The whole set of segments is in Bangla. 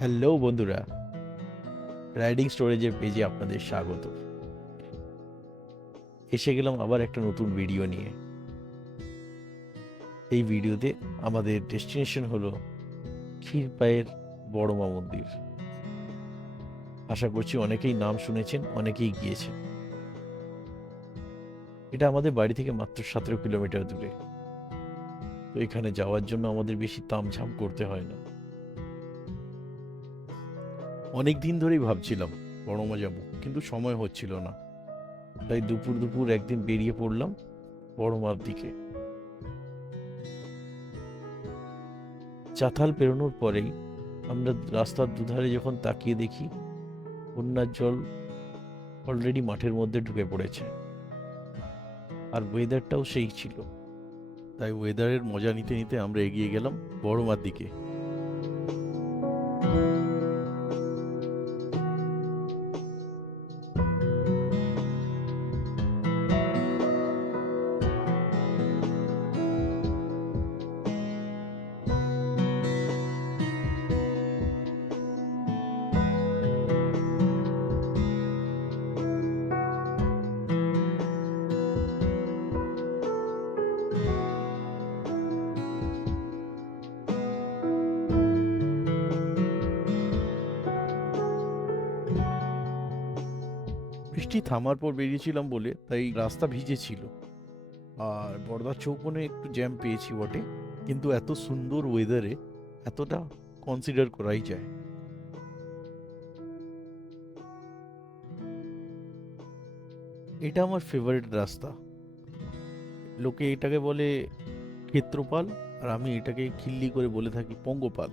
হ্যালো বন্ধুরা, রাইডিং স্টোরেজের পেজে আপনাদের স্বাগত। এসে গেলাম আবার একটা নতুন ভিডিও নিয়ে। এই ভিডিওতে আমাদের ডেস্টিনেশন হলো ক্ষীরপাইয়ের বড়মা মন্দির। আশা করছি অনেকেই নাম শুনেছেন, অনেকেই গিয়েছেন। এটা আমাদের বাড়ি থেকে মাত্র 17 কিলোমিটার দূরে। তো এখানে যাওয়ার জন্য আমাদের বেশি তামঝাম করতে হয় না। অনেক দিন ধরেই ভাবছিলাম বড়মা যাব, কিন্তু সময় হচ্ছিল না। তাই দুপুর দুপুর একদিন বেরিয়ে পড়লাম বড়মার দিকে। চাতাল পেরোনোর পরেই আমরা রাস্তার দুধারে যখন তাকিয়ে দেখি, বন্যার জল অলরেডি মাঠের মধ্যে ঢুকে পড়েছে। আর ওয়েদারটাও সেই ছিল। তাই ওয়েদারের মজা নিতে নিতে আমরা এগিয়ে গেলাম বড়মার দিকে। বৃষ্টি থামার পর বেরিয়েছিলাম বলে তাই রাস্তা ভিজে ছিল। আর বড়দার চৌকোনে একটু জ্যাম পেয়েছি বটে, কিন্তু এত সুন্দর ওয়েদারে এতটা কনসিডার করাই যায়। এটা আমার ফেভারিট রাস্তা। লোকে এটাকে বলে ক্ষেত্রপাল, আর আমি এটাকে খিল্লি করে বলে থাকি পঙ্গপাল।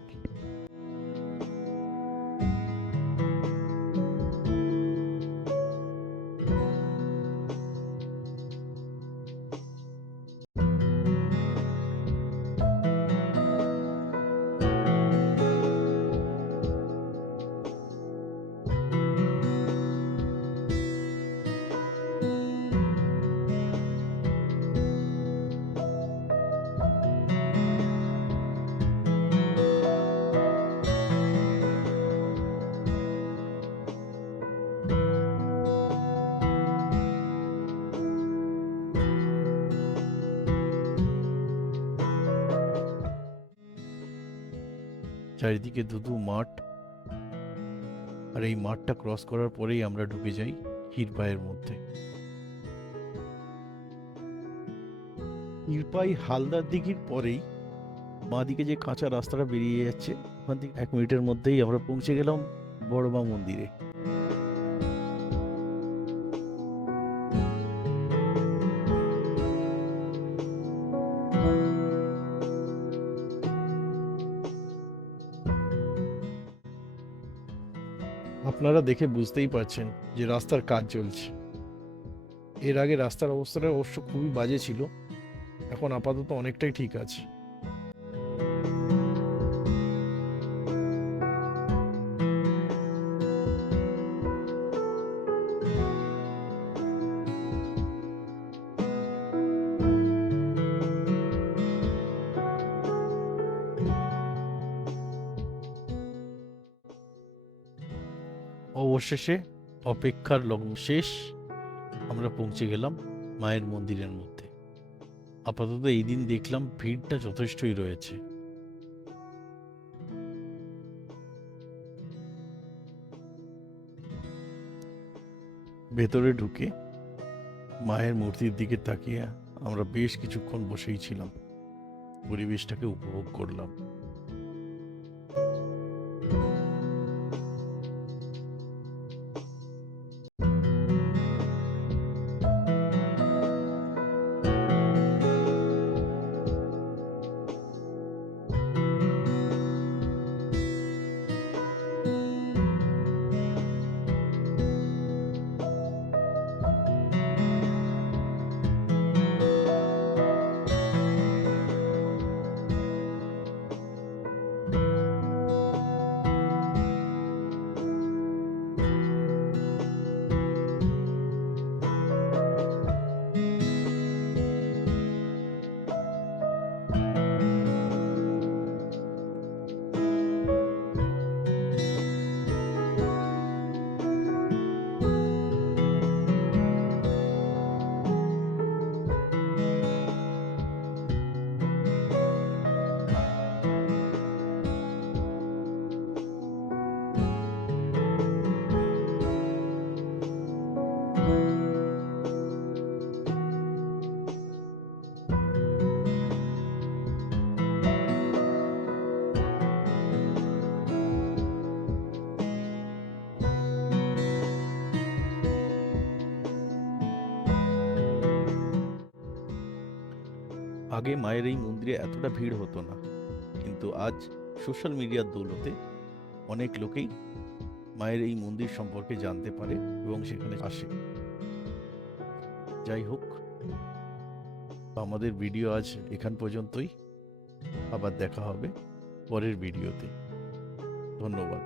চারিদিকে ধুধু মাঠ, আর এই মাঠটা ক্রস করার পরেই আমরা ঢুকে যাই ক্ষীরপাইয়ের মধ্যে। ক্ষীরপাই হালদার দিঘির পরেই বাঁদিকে যে কাঁচা রাস্তাটা বেরিয়ে যাচ্ছে, ওখান থেকে 1 মিনিটের মধ্যেই আমরা পৌঁছে গেলাম বড়মা মন্দিরে। আপনারা দেখে বুঝতেই পারছেন যে রাস্তার কাজ চলছে। এর আগে রাস্তার অবস্থাটা অবশ্য খুবই বাজে ছিল, এখন আপাতত অনেকটাই ঠিক আছে। অবশেষে অপেক্ষার লগ্ন শেষ, আমরা পৌঁছে গেলাম মায়ের মন্দিরের মধ্যে। আপাতত এই দিন দেখলাম ভিড়টা যথেষ্টই রয়েছে। ভেতরে ঢুকে মায়ের মূর্তির দিকে তাকিয়ে আমরা বেশ কিছুক্ষণ বসেই ছিলাম, পরিবেশটাকে উপভোগ করলাম। আগে মায়ের এই মন্দিরে এতটা ভিড় হতো না, কিন্তু আজ সোশ্যাল মিডিয়ার দৌলতে অনেক লোকেই মায়ের এই মন্দির সম্পর্কে জানতে পারে এবং সেখানে আসে। যাই হোক, আমাদের ভিডিও আজ এখান পর্যন্তই। আবার দেখা হবে পরের ভিডিওতে। ধন্যবাদ।